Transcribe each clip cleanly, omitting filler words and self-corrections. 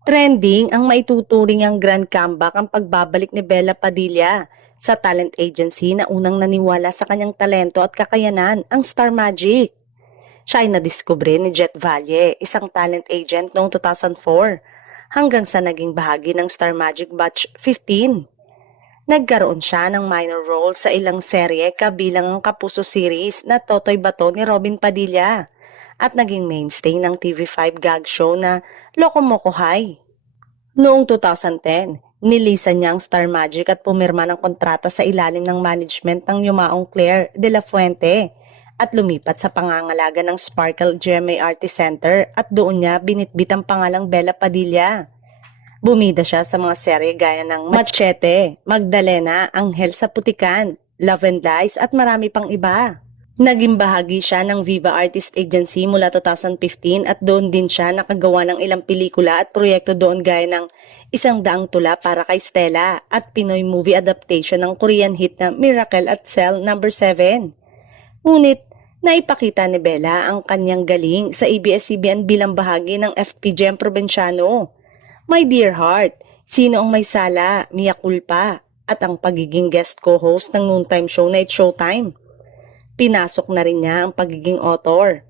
Trending ang maituturing ang grand comeback ang pagbabalik ni Bella Padilla sa talent agency na unang naniwala sa kanyang talento at kakayanan, ang Star Magic. Siya ay nadiskubre ni Jet Valle, isang talent agent noong 2004, hanggang sa naging bahagi ng Star Magic Batch 15. Nagkaroon siya ng minor role sa ilang serye kabilang ang Kapuso series na Totoy Bato ni Robin Padilla at naging mainstay ng TV5 gag show na Loco Moco High. Noong 2010, nilisan niya ang Star Magic at pumirma ng kontrata sa ilalim ng management ng yumaong Claire de la Fuente at lumipat sa pangangalaga ng Sparkle GMA Artist Center at doon niya binitbit ang pangalang Bella Padilla. Bumida siya sa mga serye gaya ng Machete, Magdalena, Anghel sa Putikan, Love and Lies at marami pang iba. Naging bahagi siya ng Viva Artist Agency mula 2015 at doon din siya nakagawa ng ilang pelikula at proyekto doon gaya ng Isang Daang Tula para kay Stella at Pinoy movie adaptation ng Korean hit na Miracle at Cell No. 7. Ngunit naipakita ni Bella ang kanyang galing sa ABS-CBN bilang bahagi ng FPJM Provinciano. My Dear Heart, Sino ang May Sala, Mia Culpa at ang pagiging guest co-host ng noontime show na It's Showtime. Pinasok na rin niya ang pagiging author,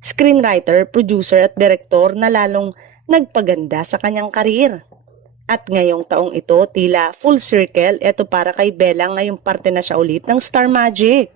screenwriter, producer at direktor na lalong nagpaganda sa kanyang karir. At ngayong taong ito tila full circle, eto para kay Bella ngayong parte na siya ulit ng Star Magic.